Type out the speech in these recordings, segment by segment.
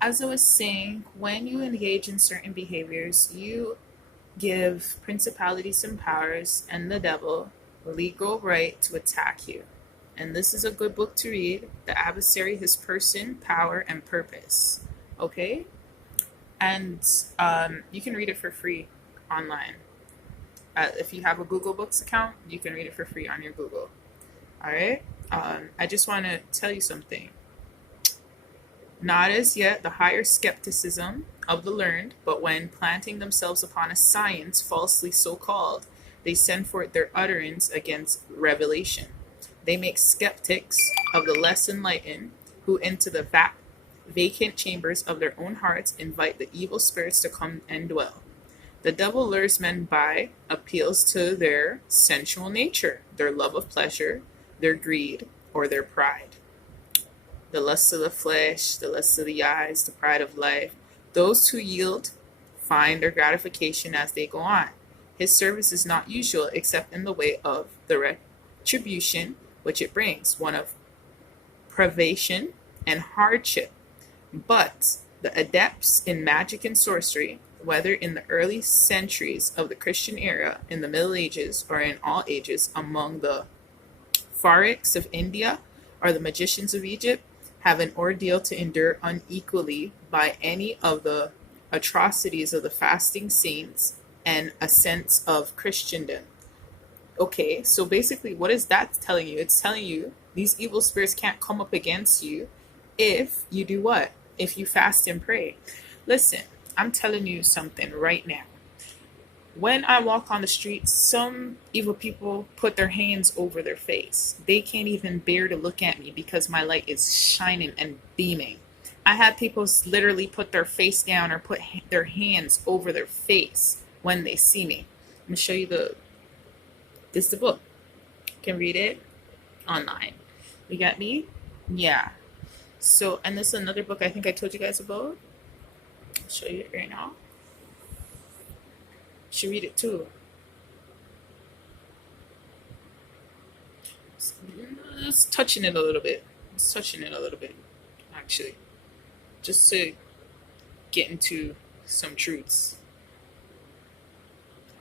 as I was saying, when you engage in certain behaviors, you give principalities and powers and the devil legal right to attack you. And this is a good book to read. The Adversary, His Person, Power, and Purpose. Okay? And you can read it for free online. If you have a Google Books account, you can read it for free on your Google. All right? I just want to tell you something. Not as yet the higher skepticism of the learned, but when planting themselves upon a science falsely so called, they send forth their utterance against revelation. They make skeptics of the less enlightened, who into the vacant chambers of their own hearts invite the evil spirits to come and dwell. The devil lures men by appeals to their sensual nature, their love of pleasure, their greed, or their pride. The lust of the flesh, the lust of the eyes, the pride of life. Those who yield find their gratification as they go on. His service is not usual except in the way of the retribution which it brings, one of privation and hardship. But the adepts in magic and sorcery, whether in the early centuries of the Christian era, in the Middle Ages, or in all ages, among the Pharaohs of India or the magicians of Egypt, have an ordeal to endure unequally by any of the atrocities of the fasting saints and a sense of Christendom. Okay, so basically, what is that telling you? It's telling you these evil spirits can't come up against you if you do what? If you fast and pray. Listen, I'm telling you something right now. When I walk on the streets, some evil people put their hands over their face. They can't even bear to look at me because my light is shining and beaming. I had people literally put their face down or put their hands over their face when they see me. I'm going to show you this is the book. You can read it online. You got me? Yeah. So, and this is another book I think I told you guys about. I'll show you it right now. You should read it too. It's touching it a little bit. It's touching it a little bit, actually. Just to get into some truths.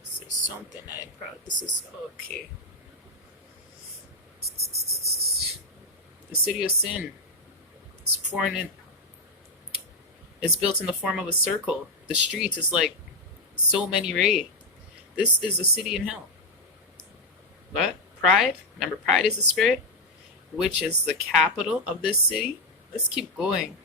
Say something I proud. This is okay. The city of sin. It's foreign. It's built in the form of a circle. The streets is like so many rays. This is a city in hell. But pride, remember pride is a spirit, which is the capital of this city. Let's keep going.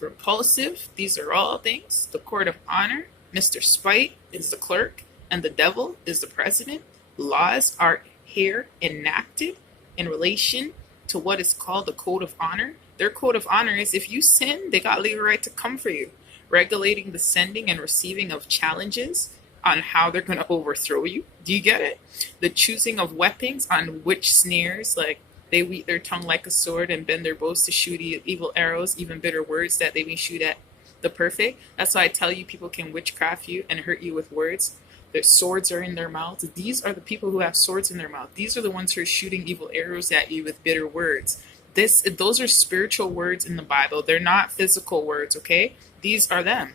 Repulsive, these are all things. The court of honor, Mr. Spite is the clerk, and the devil is the president. Laws are here enacted in relation to what is called the code of honor. Their code of honor is if you sin, they got legal right to come for you, regulating the sending and receiving of challenges on how they're going to overthrow you. Do you get it? The choosing of weapons on which snares, like they wheat their tongue like a sword and bend their bows to shoot evil arrows, even bitter words that they may shoot at the perfect. That's why I tell you people can witchcraft you and hurt you with words. Their swords are in their mouths. These are the people who have swords in their mouth. These are the ones who are shooting evil arrows at you with bitter words. Those are spiritual words in the Bible. They're not physical words, okay? These are them.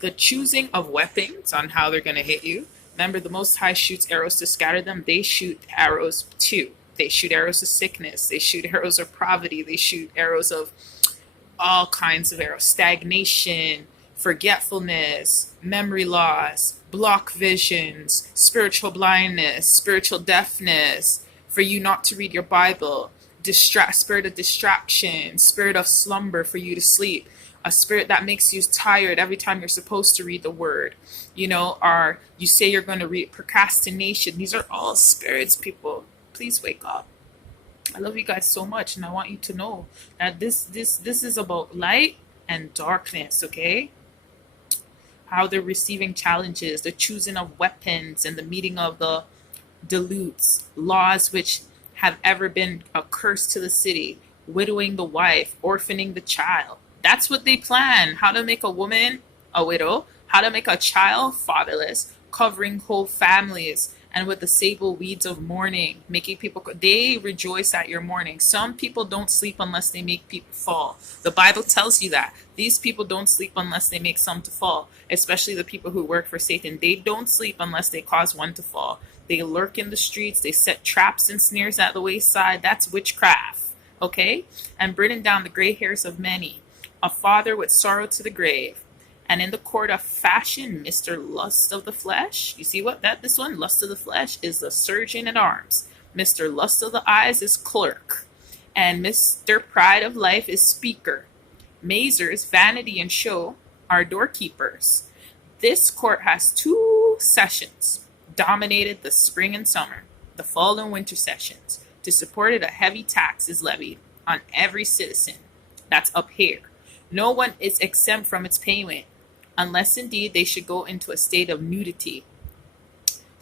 The choosing of weapons on how they're going to hit you. Remember, the Most High shoots arrows to scatter them. They shoot arrows too. They shoot arrows of sickness. They shoot arrows of poverty. They shoot arrows of all kinds of arrows. Stagnation, forgetfulness, memory loss, block visions, spiritual blindness, spiritual deafness, for you not to read your Bible, spirit of distraction, spirit of slumber for you to sleep, a spirit that makes you tired every time you're supposed to read the word, or you say you're going to read, procrastination. These are all spirits, people. Please wake up. I love you guys so much, and I want you to know that this is about light and darkness, okay? How they're receiving challenges, the choosing of weapons, and the meeting of the dilutes, laws which have ever been a curse to the city, widowing the wife, orphaning the child. That's what they plan. How to make a woman a widow, how to make a child fatherless, covering whole families, and with the sable weeds of mourning, making people, they rejoice at your mourning. Some people don't sleep unless they make people fall. The Bible tells you that. These people don't sleep unless they make some to fall, especially the people who work for Satan. They don't sleep unless they cause one to fall. They lurk in the streets. They set traps and snares at the wayside. That's witchcraft, okay? And bringing down the gray hairs of many. A father with sorrow to the grave. And in the court of fashion, Mr. Lust of the Flesh. You see what that this one, Lust of the Flesh, is the surgeon at arms. Mr. Lust of the Eyes is clerk. And Mr. Pride of Life is speaker. Mazers, vanity and show, are doorkeepers. This court has 2 sessions, dominated the spring and summer, the fall and winter sessions. To support it, a heavy tax is levied on every citizen that's up here. No one is exempt from its payment, unless indeed they should go into a state of nudity.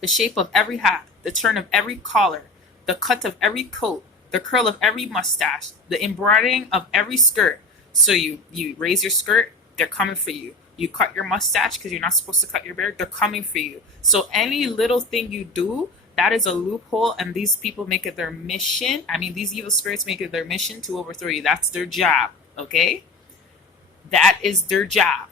The shape of every hat, the turn of every collar, the cut of every coat, the curl of every mustache, the embroidering of every skirt. So you raise your skirt, they're coming for you. You cut your mustache because you're not supposed to cut your beard, they're coming for you. So any little thing you do, that is a loophole, and these people make it their mission. I mean, these evil spirits make it their mission to overthrow you. That's their job, okay? That is their job.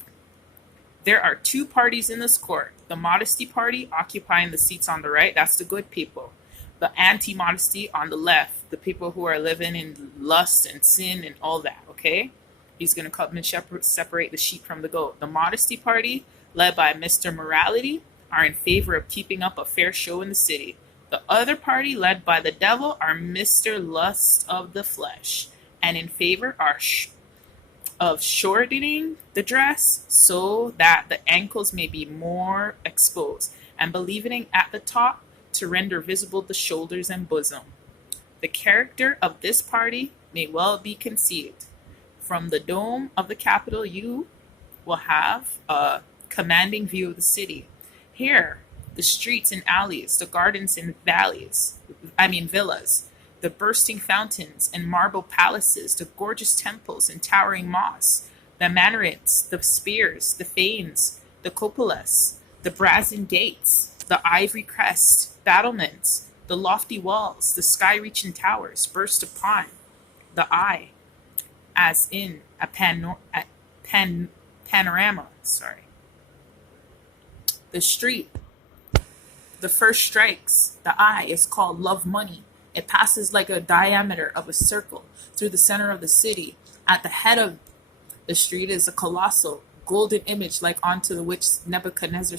There are 2 parties in this court. The modesty party occupying the seats on the right, that's the good people. The anti-modesty on the left, the people who are living in lust and sin and all that, okay? He's going to come and separate the sheep from the goat. The modesty party, led by Mr. Morality, are in favor of keeping up a fair show in the city. The other party, led by the devil, are Mr. Lust of the Flesh, and in favor of shortening the dress so that the ankles may be more exposed, and believing at the top to render visible the shoulders and bosom. The character of this party may well be conceived. From the dome of the Capitol, you will have a commanding view of the city. Here, the streets and alleys, the gardens and villas, the bursting fountains and marble palaces, the gorgeous temples and towering mosques, the minarets, the spears, the fanes, the cupolas, the brazen gates, the ivory crests, battlements, the lofty walls, the sky-reaching towers burst upon the eye as in a panorama. The street, the first strikes the eye, is called Love Money. It passes like a diameter of a circle through the center of the city. At the head of the street is a colossal golden image like onto the which Nebuchadnezzar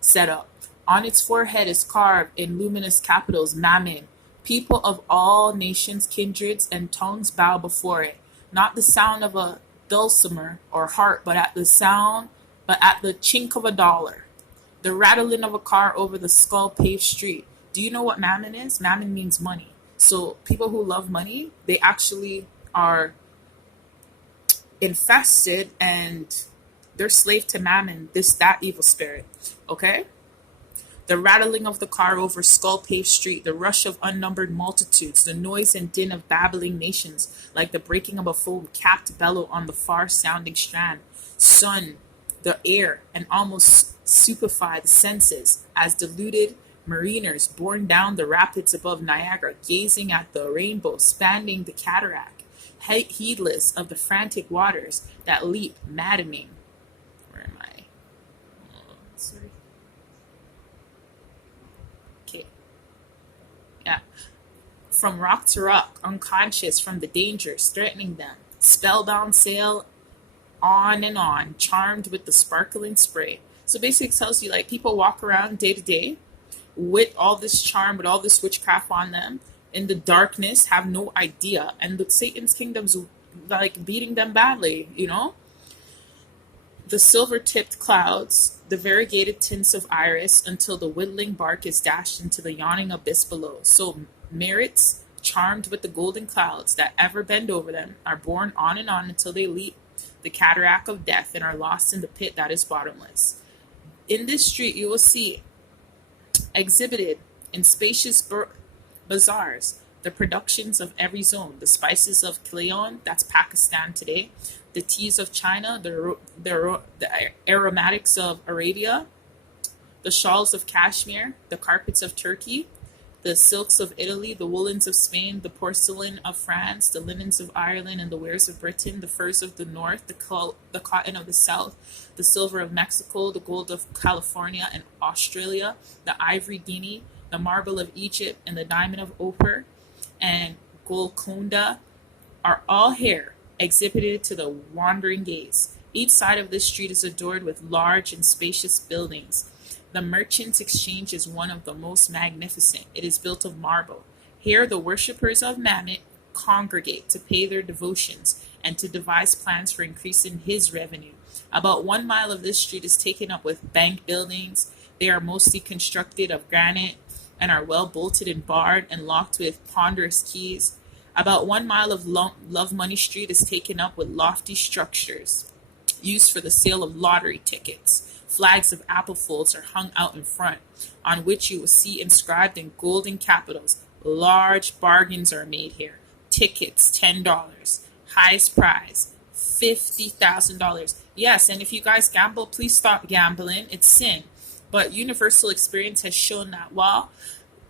set up. On its forehead is carved in luminous capitals Mammon. People of all nations, kindreds, and tongues bow before it. Not the sound of a dulcimer or harp, but at the chink of a dollar. The rattling of a car over the skull-paved street. Do you know what mammon is? Mammon means money. So people who love money, they actually are infested and they're slave to mammon, that evil spirit. Okay? The rattling of the car over skull-paved street, the rush of unnumbered multitudes, the noise and din of babbling nations, like the breaking of a foam-capped bellow on the far-sounding strand. Sun, the air, and almost stupefy the senses as deluded mariners borne down the rapids above Niagara, gazing at the rainbow spanning the cataract, heedless of the frantic waters that leap maddening. Where am I? Sorry. Okay. Yeah. From rock to rock, unconscious from the dangers threatening them, spellbound sail on and on, charmed with the sparkling spray. So basically it tells you, like, people walk around day to day with all this charm, with all this witchcraft on them, in the darkness, have no idea, and the Satan's kingdom's like beating them badly, you know? The silver-tipped clouds, the variegated tints of iris, until the whittling bark is dashed into the yawning abyss below. So merits, charmed with the golden clouds that ever bend over them, are borne on and on until they leap the cataract of death and are lost in the pit that is bottomless. In this street you will see exhibited in spacious bazaars the productions of every zone, the spices of Cleon, that's Pakistan today, the teas of China, the aromatics of Arabia, The shawls of Kashmir, the carpets of Turkey, the silks of Italy, the woolens of Spain, the porcelain of France, the linens of Ireland, and the wares of Britain, the furs of the north, the cotton of the south, the silver of Mexico, the gold of California and Australia, the ivory Guinea, the marble of Egypt, and the diamond of Oper, and Golconda are all here, exhibited to the wandering gaze. Each side of this street is adorned with large and spacious buildings. The Merchants' Exchange is one of the most magnificent. It is built of marble. Here the worshippers of Mammon congregate to pay their devotions and to devise plans for increasing his revenue. About 1 mile of this street is taken up with bank buildings. They are mostly constructed of granite and are well bolted and barred and locked with ponderous keys. About 1 mile of Love Money Street is taken up with lofty structures used for the sale of lottery tickets. Flags of apple folds are hung out in front, on which you will see inscribed in golden capitals, "Large bargains are made here. Tickets, $10. Highest prize, $50,000. Yes, and if you guys gamble, please stop gambling. It's sin. But universal experience has shown that while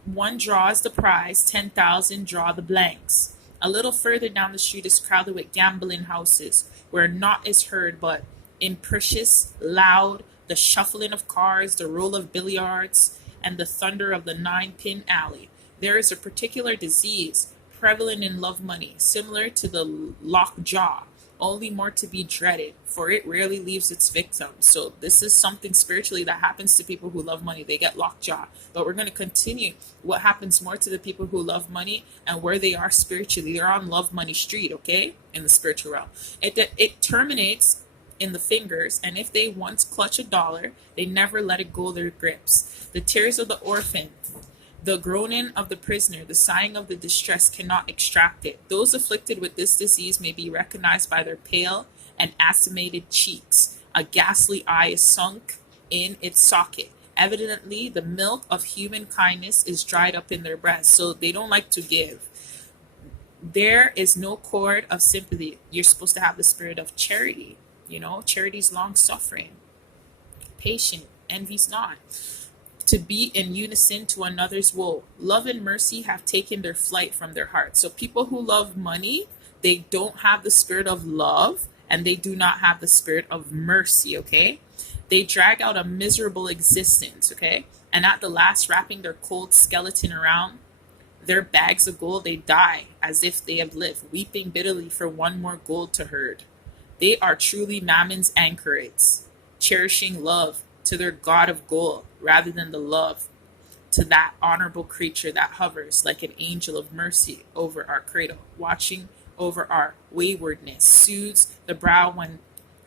one draws the prize, 10,000 draw the blanks. A little further down the street is crowded with gambling houses, where naught is heard but imprecise, loud, the shuffling of cards, the roll of billiards, and the thunder of the nine-pin alley. There is a particular disease prevalent in love money, similar to the lockjaw, only more to be dreaded, for it rarely leaves its victim. So this is something spiritually that happens to people who love money. They get lockjaw. But we're going to continue what happens more to the people who love money and where they are spiritually. They're on Love Money Street, okay, in the spiritual realm. It terminates in the fingers, and if they once clutch a dollar, they never let it go their grips. The tears of the orphan, the groaning of the prisoner, the sighing of the distressed cannot extract it. Those afflicted with this disease may be recognized by their pale and assumed cheeks. A ghastly eye is sunk in its socket. Evidently, the milk of human kindness is dried up in their breasts, so they don't like to give. There is no cord of sympathy. You're supposed to have the spirit of charity. Charity's long suffering, patient, envies not, to be in unison to another's woe. Love and mercy have taken their flight from their hearts. So people who love money, they don't have the spirit of love and they do not have the spirit of mercy, okay? They drag out a miserable existence, okay? And at the last, wrapping their cold skeleton around their bags of gold, they die as if they have lived, weeping bitterly for one more gold to herd. They are truly Mammon's anchorites, cherishing love to their god of gold rather than the love to that honorable creature that hovers like an angel of mercy over our cradle, watching over our waywardness, soothes the brow when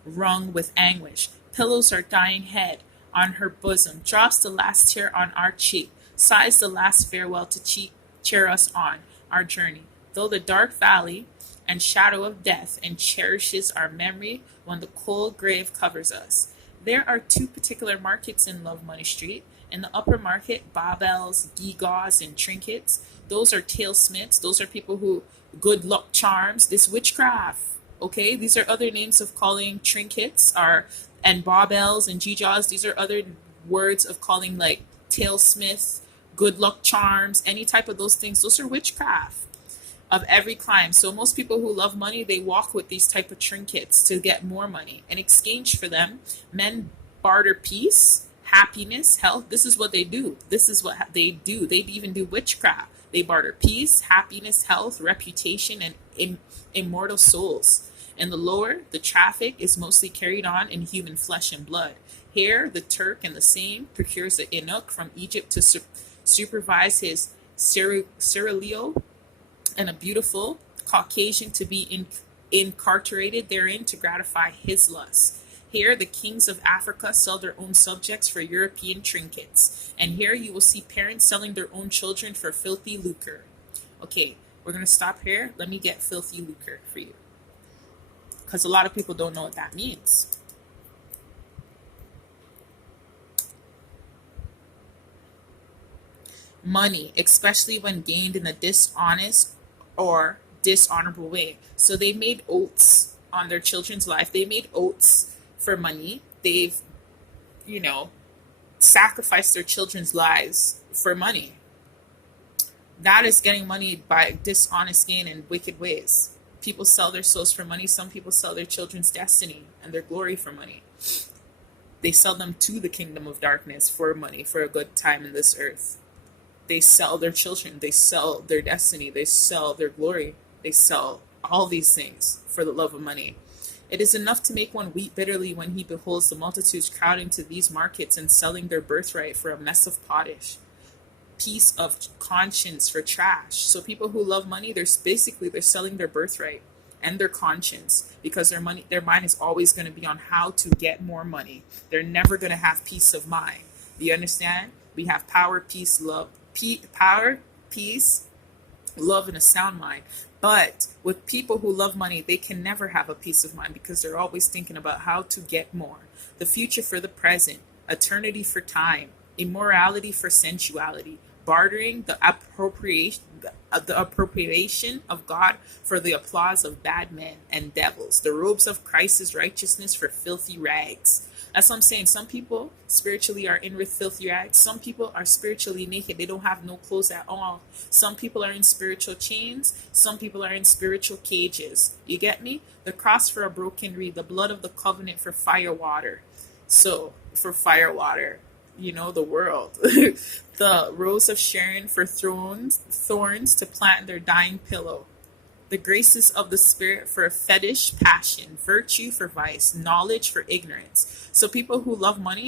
wrung with anguish, pillows our dying head on her bosom, drops the last tear on our cheek, sighs the last farewell to cheer us on our journey. Though the dark valley and shadow of death and cherishes our memory when the cold grave covers us. There are two particular markets in Love Money Street. In the upper market, barbells, gewgaws, and trinkets. Those are tailsmiths. Those are people who good luck charms. This witchcraft. Okay, these are other names of calling trinkets and barbells and gewgaws. These are other words of calling like tailsmith, good luck charms, any type of those things. Those are witchcraft of every kind. So most people who love money, they walk with these type of trinkets to get more money. In exchange for them, men barter peace, happiness, health. This is what they do. This is what they do. They even do witchcraft. They barter peace, happiness, health, reputation, and immortal souls. In the lower, the traffic is mostly carried on in human flesh and blood. Here, the Turk and the same procures the eunuch from Egypt to supervise his cerealio, and a beautiful Caucasian to be incarcerated therein to gratify his lust. Here, the kings of Africa sell their own subjects for European trinkets. And here you will see parents selling their own children for filthy lucre. Okay, we're going to stop here. Let me get filthy lucre for you, because a lot of people don't know what that means. Money, especially when gained in a dishonest or dishonorable way. So they made oaths on their children's life. They made oaths for money. They've, sacrifice their children's lives for money. That is getting money by dishonest gain and wicked ways. People sell their souls for money. Some people sell their children's destiny and their glory for money. They sell them to the kingdom of darkness for money, for a good time in this earth. They sell their children. They sell their destiny. They sell their glory. They sell all these things for the love of money. It is enough to make one weep bitterly when he beholds the multitudes crowding to these markets and selling their birthright for a mess of pottage, piece of conscience for trash. So people who love money, they're selling their birthright and their conscience, because their mind is always going to be on how to get more money. They're never going to have peace of mind. Do you understand? We have power, peace, love, power, peace, love, and a sound mind. But with people who love money, they can never have a peace of mind because they're always thinking about how to get more. The future for the present, eternity for time, immorality for sensuality, bartering the appropriation of God for the applause of bad men and devils, the robes of Christ's righteousness for filthy rags. That's what I'm saying. Some people spiritually are in with filthy rags. Some people are spiritually naked. They don't have no clothes at all. Some people are in spiritual chains. Some people are in spiritual cages. You get me? The cross for a broken reed, the blood of the covenant for fire water. So, for fire water, the world. The rose of Sharon for thorns to plant their dying pillow. The graces of the Spirit for fetish passion, virtue for vice, knowledge for ignorance. So people who love money